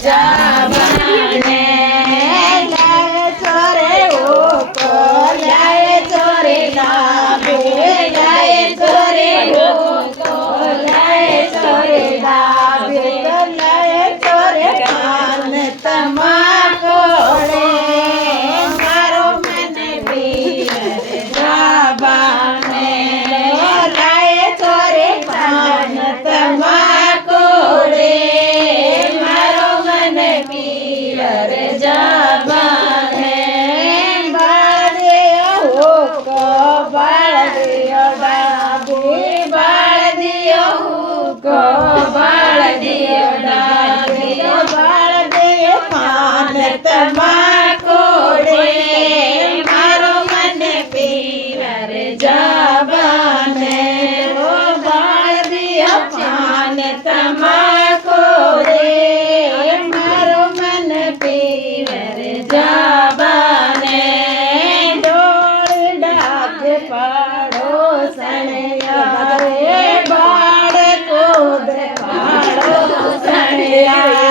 जाबाने लाए छोरे ऊपर लाए छोरे डाबे लाए छोरे ऊपर लाए छोरे डाबे लाए छोरे कान तमाकोड़े मारो मन वीर जाबाने लाए छोरे कान तमाकोड़े जाबाने बाळदियो हुको बाळदियो डाबी बाळदियो हुको बाळदियो डाबी बाळदियो कान तमाकोड़े मारो मन पीवर जाबाने ओ बाळदियो कान तमाकोड़े जाबाने डोल डाक पाड़ो सणिया बाड़ कूद पाड़ो सणिया